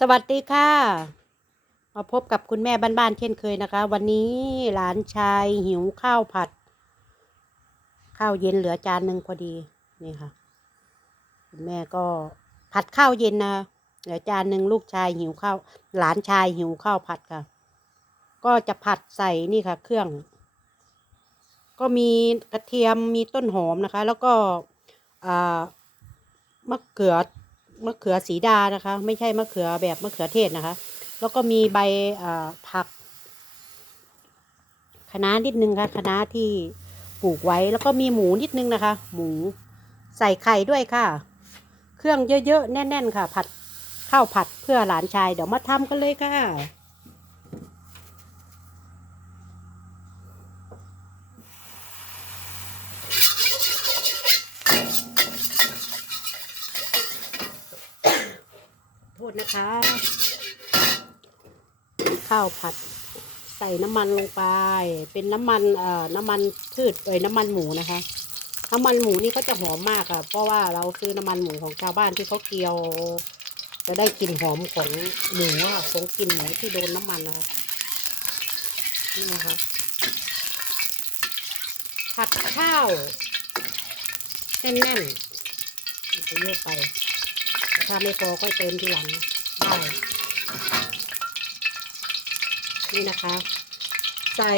สวัสดีค่ะ มาพบกับคุณแม่บ้านๆเช่นเคยนะคะ วันนี้หลานชายหิวข้าวผัด ข้าวเย็นเหลือจานหนึ่งพอดีนี่ค่ะ คุณแม่ก็ผัดข้าวเย็นนะเหลือจานหนึ่งลูกชายหิวข้าวหลานชายหิวข้าวผัดค่ะ ก็จะผัดใส่นี่ค่ะ เครื่อง ก็มีกระเทียมมีต้นหอมนะคะ แล้วก็มะเขือ มะเขือสีดานะคะ ไม่ใช่มะเขือแบบมะเขือเทศนะคะ แล้วก็มีใบผักคะน้านิดนึงค่ะคะน้าที่ปลูกไว้แล้วก็มีหมูนิดนึงนะคะ หมูใส่ไข่ด้วยค่ะ เครื่องเยอะๆแน่น ๆ ค่ะ ผัดข้าวผัดเพื่อหลานชายเดี๋ยวมาทำกันเลยค่ะ นะคะ ข้าวผัดใส่น้ำมันลงไป เป็นน้ำมันเอ่อน้ำมันพืชเอ้ยน้ำมันหมูนะคะ น้ำมันหมูนี่ก็จะหอมมากค่ะ เพราะว่าเราซื้อน้ำมันหมูของชาวบ้านที่เขาเกียว จะได้กลิ่นหอมของหมูอะของกลิ่นหมูที่โดนน้ำมันนะคะนี่นะคะผัดข้าวแน่นๆจะเยอะไป ถ้าไม่พอก็เติมทีหลัง ได้นี่นะคะ ใส่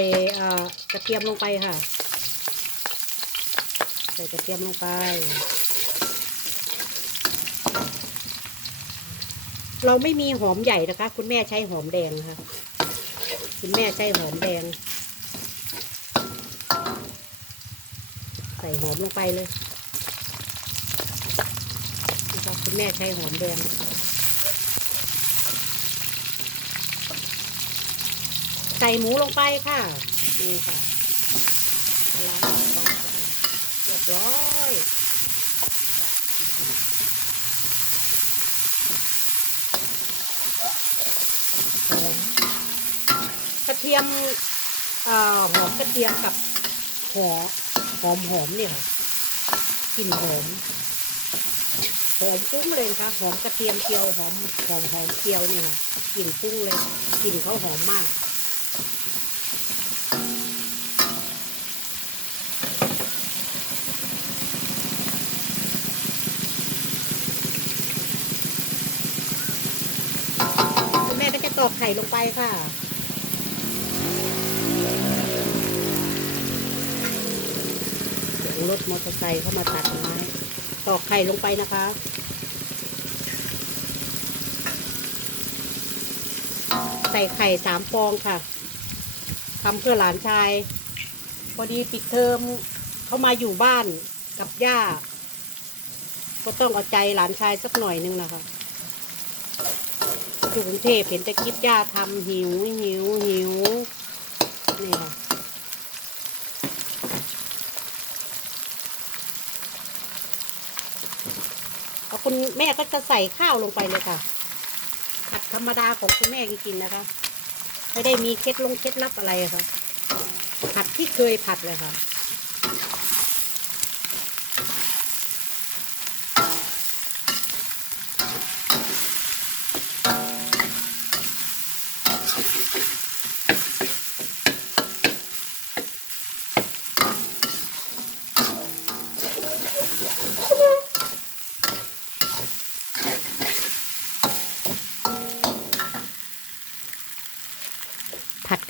กระเทียมลงไปค่ะ ใส่กระเทียมลงไป เราไม่มีหอมใหญ่นะคะ คุณแม่ใช้หอมแดงค่ะ คุณแม่ใช้หอมแดง ใส่หอมลงไปเลยนะคะคุณแม่ใช้หอมแดง ใส่หมูลงไปค่ะนี่ค่ะล้างทำความสะอาดเรียบร้อยหอมกระเทียมอหอมกระเทียมกับหอหอมหอมเนี่ยค่ะกลิ่นหอมหอมฟุ้งเลยค่ะหอมกระเทียมเจียวหอมหอมหอมเจียวเนี่ยค่ะกลิ่นฟุ้งเลยกลิ่นเขาหอมมาก คุณแม่ก็จะ ตอกไข่ลงไปค่ะ รถมอเตอร์ไซค์เข้ามาตัดไม้ตอกไข่ลงไปนะคะใส่ไข่สามฟองค่ะทำเพื่อหลานชาย พอดีปิดเทอมเขามาอยู่บ้านกับย่า ก็ต้องเอาใจหลานชายสักหน่อยนึงนะคะ กรุงเทพเห็นแต่คลิปย่าทำหิวหิวหิวนี่ค่ะเอาคุณแม่ก็จะใส่ข้าวลงไปเลยค่ะผัดธรรมดาของคุณแม่จริงๆนะคะ ไม่ได้มีเคล็ดลงเคล็ดลับอะไระค่ะผัดที่เคยผัดเลยค่ะ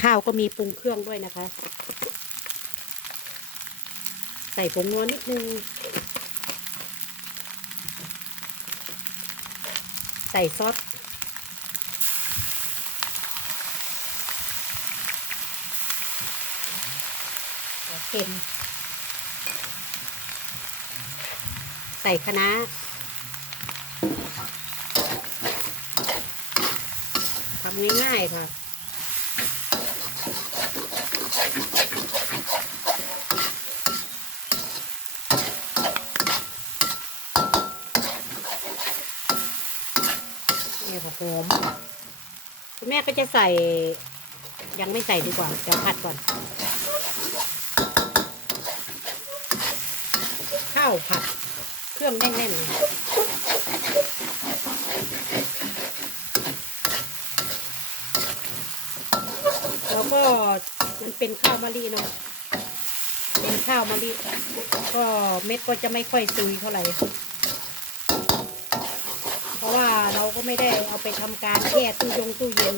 ข้าวก็มีปรุงเครื่องด้วยนะคะ ใส่ผงนัวนิดนึง ใส่ซอสเค็มใส่คะน้าทำง่ายๆค่ะ หอมคุณแม่ก็จะใส่ยังไม่ใส่ดีกว่า เดี๋ยวผัดก่อน ข้าวผัด เครื่องแน่นๆแล้วก็มันเป็นข้าวมะลิเนาะเป็นข้าวมะลิก็เม็ดก็จะไม่ค่อยซุยเท่าไหร่ ว่าเราก็ไม่ได้เอาไปทำการแช่ตู้ยงตู้เย็น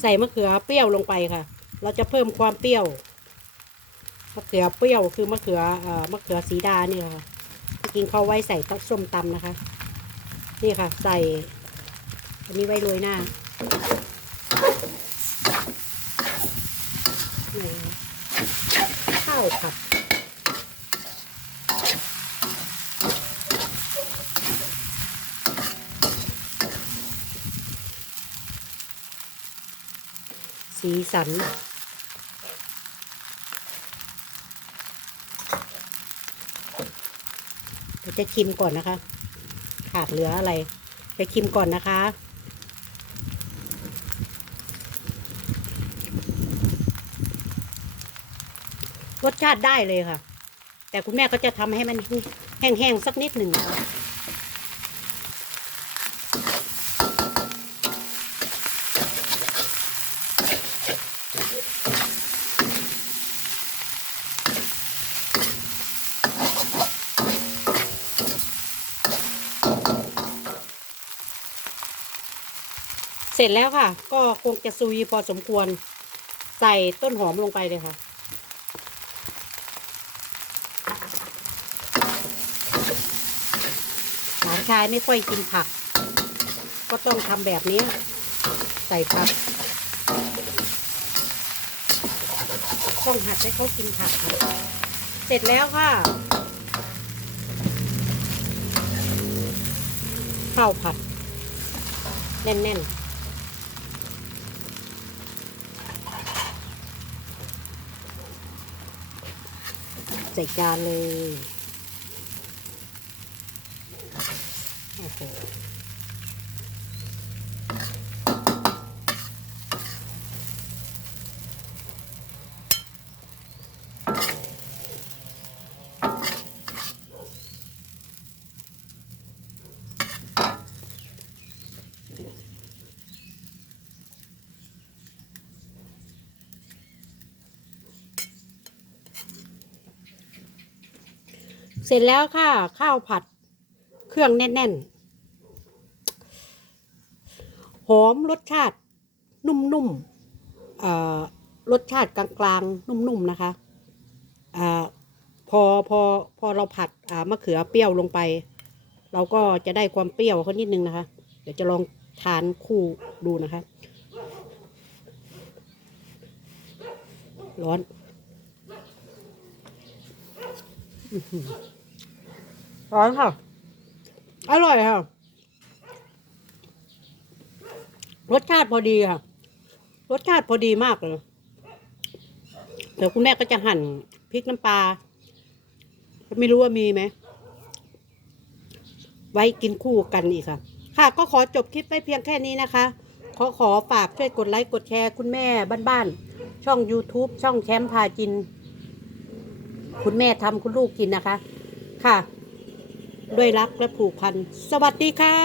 ใส่มะเขือเปรี้ยวลงไปค่ะ เราจะเพิ่มความเปรี้ยว มะเขือเปรี้ยวคือมะเขืออมะเขือสีดาเนี่ยค่ะ ริงเขาไว้ใส่ต้มส้มตำนะคะ นี่ค่ะ ใส่อันนี้ไว้โรยหน้าข้าวผัดสีสัน เดี๋ยว จะชิมก่อนนะคะ ขาดเหลืออะไร จะชิมก่อนนะคะ รสชาติได้เลยค่ะ แต่คุณแม่ก็จะทำให้มันแห้งๆสักนิดหนึ่ง เสร็จแล้วค่ะ ก็คงจะซุยพอสมควร ใส่ต้นหอมลงไปเลยค่ะ หลานชายไม่ค่อยกินผัก ก็ต้องทำแบบนี้ ใส่ผักต้องหัดให้เขากินผักค่ะ เสร็จแล้วค่ะข้าวผัด แน่นๆ ใส่จานเลย เสร็จแล้วค่ะ ข้าวผัด เครื่องแน่น ๆ หอมรสชาติ นุ่มๆเอ่อรสชาติกลางๆ นุ่มๆ นะคะอ่าพอพอพอเราผัดอ่ามะเขือเปรี้ยวลงไป เราก็จะได้ความเปรี้ยวเขานิดนึงนะคะ เดี๋ยวจะลองทานคู่ดูนะคะ ร้อน ร้อนค่ะ อร่อยค่ะ รสชาติพอดีค่ะ รสชาติพอดีมากเลย เดี๋ยวคุณแม่ก็จะหั่นพริกน้ำปลา ไม่รู้ว่ามีไหม ไว้กินคู่กันอีกค่ะ ค่ะก็ขอจบคลิปไว้เพียงแค่นี้นะคะ ขอขอฝากช่วยกดไลค์กดแชร์คุณแม่บ้านๆ ช่อง YouTube ช่องแชมป์พาจิน คุณแม่ทำคุณลูกกินนะคะ ค่ะ ด้วยรักและผูกพัน สวัสดีค่ะ